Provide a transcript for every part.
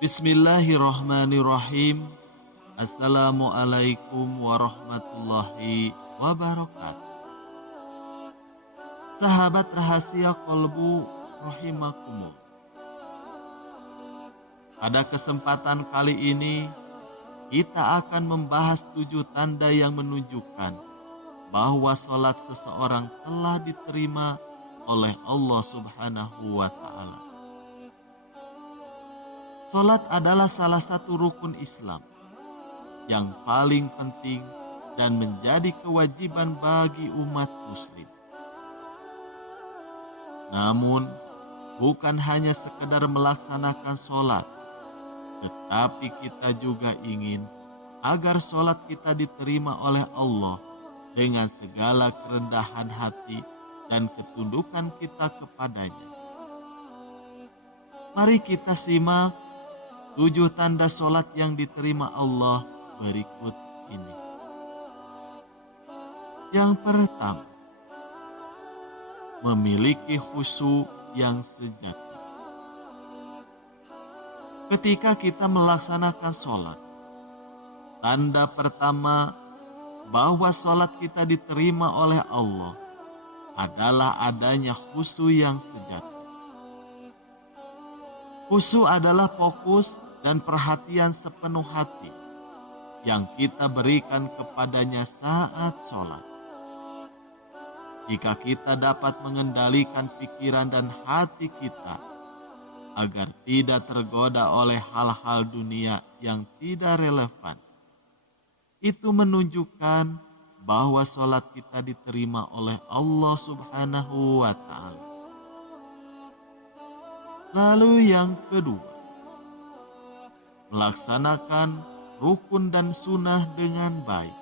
Bismillahirrahmanirrahim. Assalamualaikum warahmatullahi wabarakatuh. Sahabat rahasia kolbu rahimakumullah. Pada kesempatan kali ini kita akan membahas 7 tanda yang menunjukkan bahwa sholat seseorang telah diterima oleh Allah Subhanahu wa Ta'ala. Sholat adalah salah satu rukun Islam yang paling penting dan menjadi kewajiban bagi umat muslim. Namun, bukan hanya sekedar melaksanakan sholat, tetapi kita juga ingin agar sholat kita diterima oleh Allah dengan segala kerendahan hati dan ketundukan kita kepadanya. Mari kita simak 7 tanda sholat yang diterima Allah berikut ini. Yang pertama, memiliki khusyuk yang sejati. Ketika kita melaksanakan sholat, tanda pertama bahwa sholat kita diterima oleh Allah adalah adanya khusyuk yang sejati. Khusyuk adalah fokus dan perhatian sepenuh hati yang kita berikan kepadanya saat sholat. Jika kita dapat mengendalikan pikiran dan hati kita agar tidak tergoda oleh hal-hal dunia yang tidak relevan, itu menunjukkan bahwa sholat kita diterima oleh Allah Subhanahu wa Ta'ala. Lalu yang kedua, melaksanakan rukun dan sunnah dengan baik.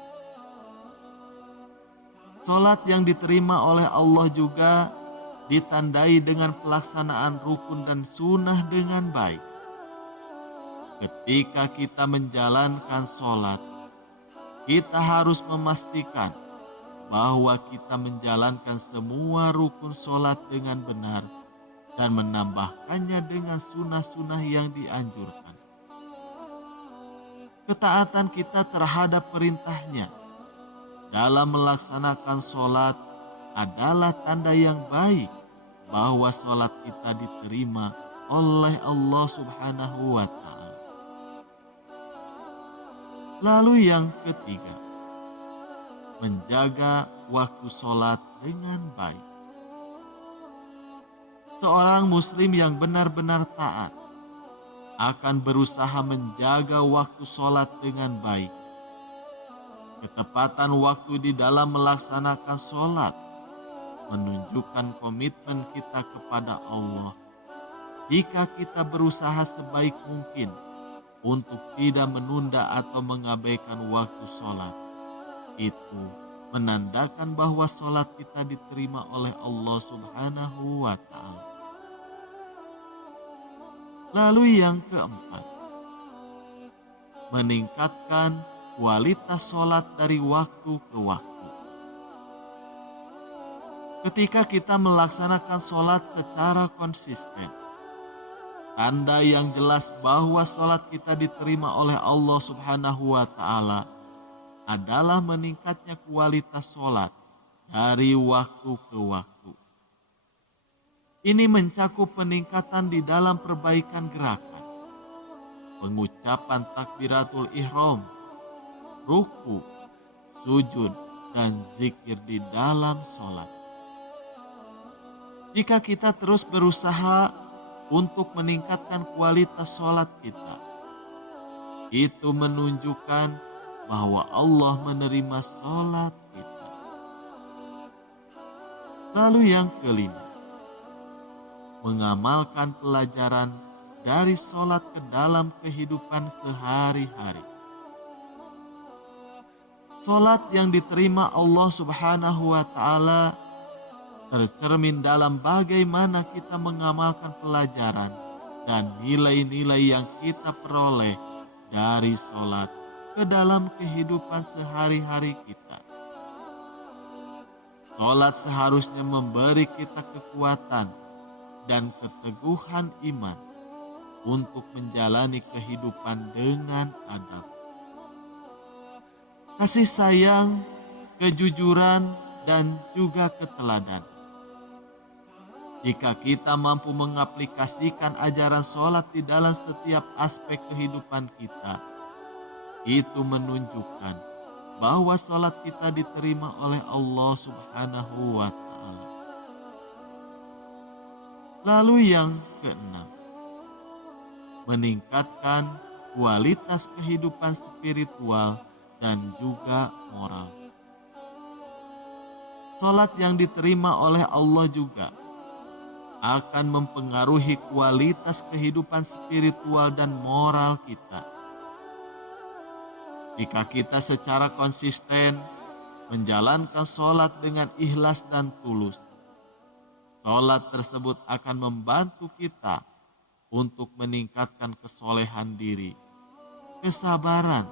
Sholat yang diterima oleh Allah juga ditandai dengan pelaksanaan rukun dan sunnah dengan baik. Ketika kita menjalankan sholat, kita harus memastikan bahwa kita menjalankan semua rukun sholat dengan benar dan menambahkannya dengan sunnah-sunnah yang dianjurkan. Ketaatan kita terhadap perintahnya dalam melaksanakan sholat adalah tanda yang baik bahwa sholat kita diterima oleh Allah Subhanahu wa Ta'ala. Lalu yang ketiga, menjaga waktu sholat dengan baik. Seorang muslim yang benar-benar taat akan berusaha menjaga waktu sholat dengan baik. Ketepatan waktu di dalam melaksanakan sholat menunjukkan komitmen kita kepada Allah. Jika kita berusaha sebaik mungkin untuk tidak menunda atau mengabaikan waktu sholat, itu menandakan bahwa sholat kita diterima oleh Allah Subhanahu wa Ta'ala. Lalu yang keempat, meningkatkan kualitas sholat dari waktu ke waktu. Ketika kita melaksanakan sholat secara konsisten, tanda yang jelas bahwa sholat kita diterima oleh Allah Subhanahu wa Ta'ala adalah meningkatnya kualitas sholat dari waktu ke waktu. Ini mencakup peningkatan di dalam perbaikan gerakan, pengucapan takbiratul ihram, ruku, sujud, dan zikir di dalam sholat. Jika kita terus berusaha untuk meningkatkan kualitas sholat kita, itu menunjukkan bahwa Allah menerima sholat kita. Lalu yang kelima, mengamalkan pelajaran dari sholat ke dalam kehidupan sehari-hari. Sholat yang diterima Allah Subhanahu wa Ta'ala tercermin dalam bagaimana kita mengamalkan pelajaran dan nilai-nilai yang kita peroleh dari sholat ke dalam kehidupan sehari-hari kita. Sholat seharusnya memberi kita kekuatan dan keteguhan iman untuk menjalani kehidupan dengan adab. Kasih sayang, kejujuran, dan juga keteladan. Jika kita mampu mengaplikasikan ajaran sholat di dalam setiap aspek kehidupan kita, itu menunjukkan bahwa sholat kita diterima oleh Allah Subhanahu wa Ta'ala. Lalu yang keenam, meningkatkan kualitas kehidupan spiritual dan juga moral. Sholat yang diterima oleh Allah juga akan mempengaruhi kualitas kehidupan spiritual dan moral kita. Jika kita secara konsisten menjalankan sholat dengan ikhlas dan tulus, sholat tersebut akan membantu kita untuk meningkatkan kesolehan diri, kesabaran,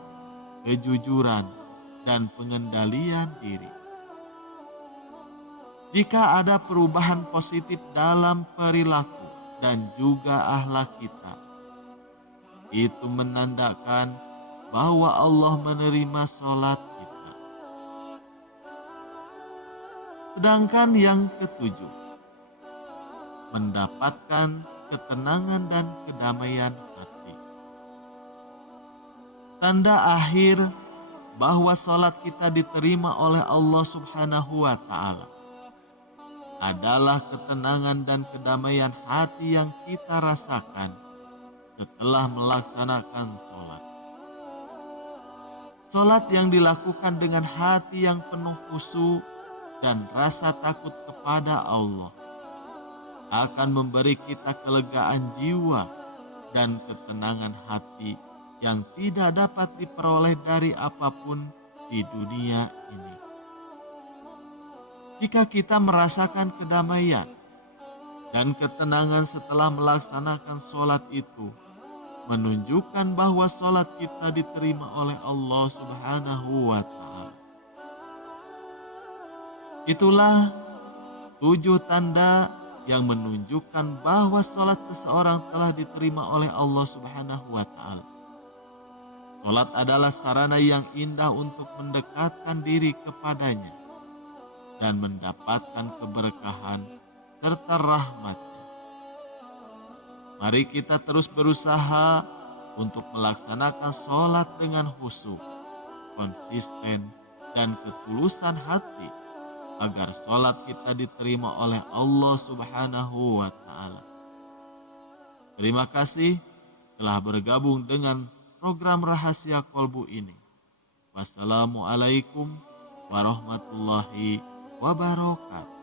kejujuran, dan pengendalian diri. Jika ada perubahan positif dalam perilaku dan juga akhlak kita, itu menandakan bahwa Allah menerima sholat kita. Sedangkan yang ketujuh, mendapatkan ketenangan dan kedamaian hati. Tanda akhir bahwa sholat kita diterima oleh Allah Subhanahu wa Ta'ala adalah ketenangan dan kedamaian hati yang kita rasakan setelah melaksanakan sholat. Sholat yang dilakukan dengan hati yang penuh khusyuk dan rasa takut kepada Allah akan memberi kita kelegaan jiwa dan ketenangan hati yang tidak dapat diperoleh dari apapun di dunia ini. Jika kita merasakan kedamaian dan ketenangan setelah melaksanakan sholat itu, menunjukkan bahwa sholat kita diterima oleh Allah Subhanahu wa Ta'ala. Itulah 7 tanda yang menunjukkan bahwa sholat seseorang telah diterima oleh Allah Subhanahu wa Ta'ala. Sholat adalah sarana yang indah untuk mendekatkan diri kepadanya dan mendapatkan keberkahan serta rahmat-Nya. Mari kita terus berusaha untuk melaksanakan sholat dengan khusyuk, konsisten, dan ketulusan hati agar sholat kita diterima oleh Allah Subhanahu wa Ta'ala. Terima kasih telah bergabung dengan program Rahasia Kolbu ini. Wassalamualaikum warahmatullahi wabarakatuh.